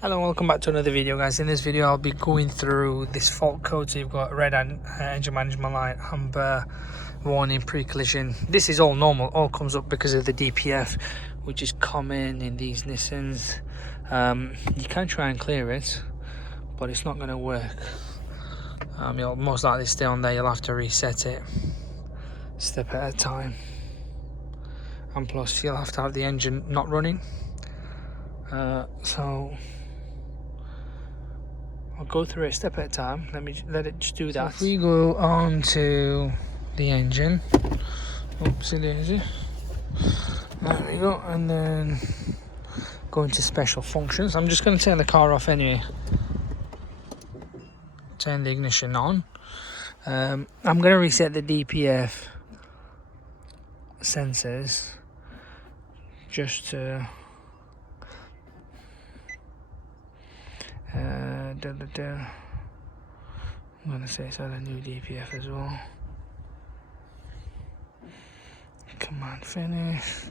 Hello, welcome back to another video, guys. In this video I'll be going through this fault code. So you've got red engine management light, amber warning, pre-collision. This is all normal, all comes up because of the DPF, which is common in these Nissans. You can try and clear it, but it's not going to work. You'll most likely stay on there. You'll have to reset it step at a time, and plus you'll have to have the engine not running. So I'll go through it step at a time. Let it just do that. So if we go on to the engine, oopsie daisy, there we go, and then go into special functions. I'm just going to turn the car off anyway. Turn the ignition on. I'm going to reset the DPF sensors just to I'm gonna say it's on a new DPF as well. Command finish,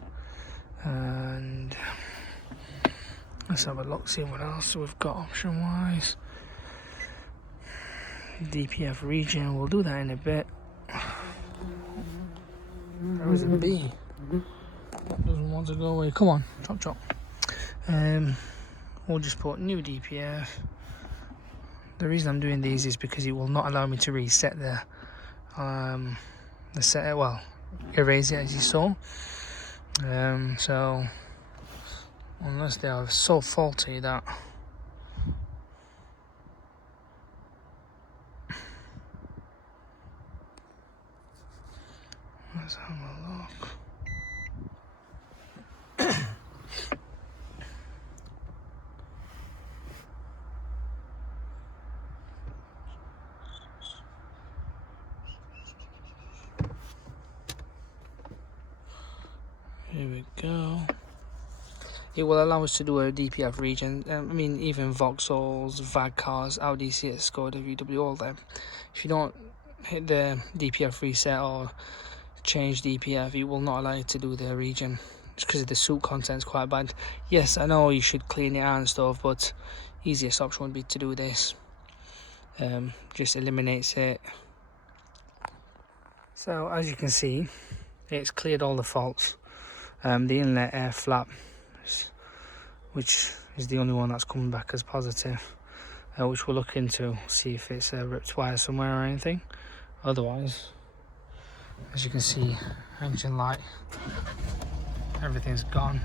and let's have a look, see what else we've got option wise. DPF region, we'll do that in a bit. There is a B that doesn't want to go away. Come on, chop chop. We'll just put new DPF. The reason I'm doing these is because it will not allow me to reset the set, well, erase it as you saw. So unless they are so faulty that let's have a look. Here we go. It will allow us to do a DPF region. I mean, even Vauxhalls, VAG cars, Audi, CS, Skoda, VW, all them. If you don't hit the DPF reset or change DPF, it will not allow you to do the region. It's because the soot content is quite bad. Yes, I know you should clean it out and stuff, but easiest option would be to do this. Just eliminates it. So as you can see, it's cleared all the faults. The inlet air flap, which is the only one that's coming back as positive, which we'll look into, see if it's a ripped wire somewhere or anything. Otherwise, as you can see, engine light, everything's gone.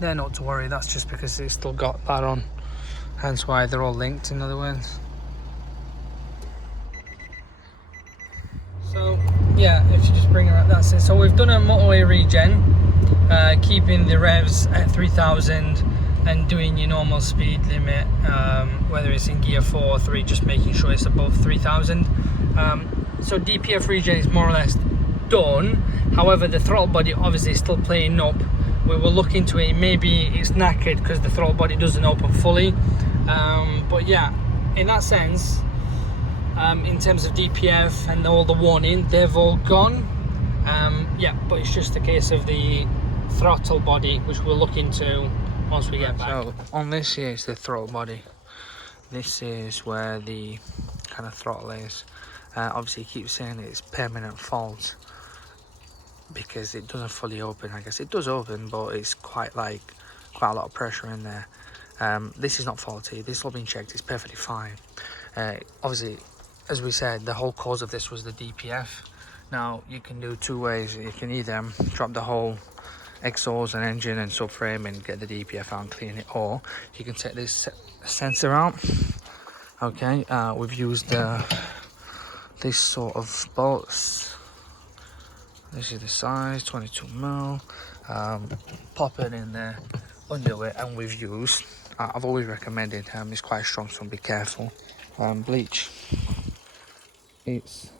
They're not to worry, that's just because it's still got that on, hence why they're all linked, in other words. So yeah, if you just bring it up, that's it. So we've done a motorway regen, keeping the revs at 3000 and doing your normal speed limit, whether it's in gear 4 or 3, just making sure it's above 3000. So DPF regen is more or less done. However, the throttle body obviously is still playing up. We will look into it. Maybe it's knackered because the throttle body doesn't open fully. But yeah, in that sense, in terms of DPF and all the warning, they've all gone. Yeah, but it's just a case of the throttle body, which we'll look into once we get back. So on this here is the throttle body. This is where the kind of throttle is. Obviously, it keeps saying it's permanent fault because it doesn't fully open. I guess it does open, but it's quite a lot of pressure in there. This is not faulty. This all been checked. It's perfectly fine. Obviously, as we said, the whole cause of this was the DPF. Now, you can do two ways. You can either drop the whole exhaust and engine and subframe and get the DPF out and clean it, or you can take this sensor out. Okay, we've used this sort of bolts. This is the size, 22mm. Pop it in there, undo it, and we've used, I've always recommended, it's quite strong, so be careful, bleach. It's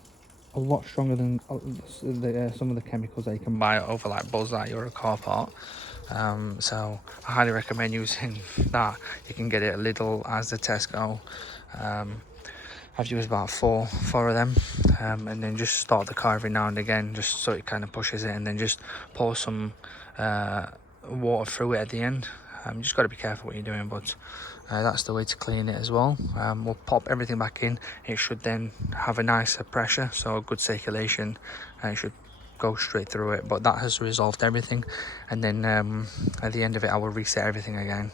a lot stronger than some of the chemicals that you can buy over like Bullseye or a car part. So I highly recommend using that. You can get it at Lidl, as the Tesco. I've used about four of them, and then just start the car every now and again, just so it kind of pushes it, and then just pour some water through it at the end. You just got to be careful what you're doing, but that's the way to clean it as well. We'll pop everything back in. It should then have a nicer pressure, so a good circulation, and it should go straight through it. But that has resolved everything, and then at the end of it I will reset everything again.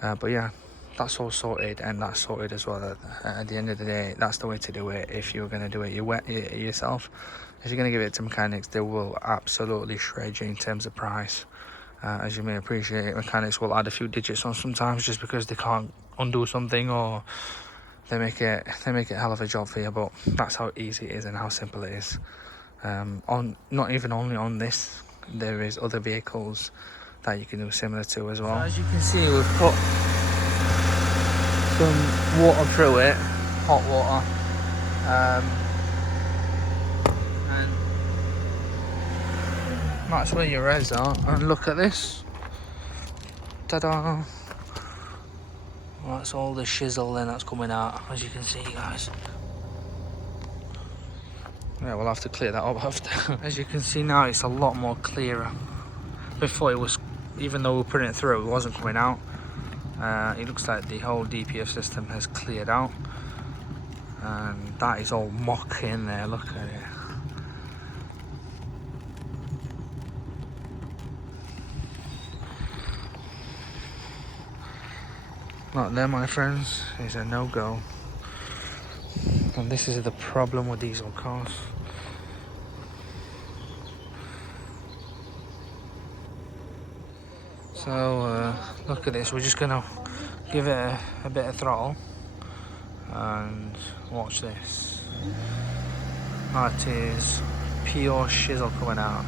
But yeah, that's all sorted, and that's sorted as well. At the end of the day, that's the way to do it. If you're going to do it yourself, if you're going to give it to mechanics, they will absolutely shred you in terms of price. As you may appreciate, mechanics will add a few digits on sometimes just because they can't undo something, or they make it a hell of a job for you. But that's how easy it is and how simple it is. Not even only on this, there is other vehicles that you can do similar to as well. So as you can see, we've put some water through it, hot water, and that's where your revs are. And look at this, ta-da! Well, that's all the shizzle then that's coming out, as you can see, guys. Yeah, we'll have to clear that up after. As you can see now, it's a lot more clearer. Before it was, even though we were putting it through, it wasn't coming out. It looks like the whole DPF system has cleared out, and that is all mock in there. Look at it. Not there, my friends, is a no-go. And this is the problem with diesel cars. So look at this, we're just gonna give it a bit of throttle and watch this. That is pure shizzle coming out.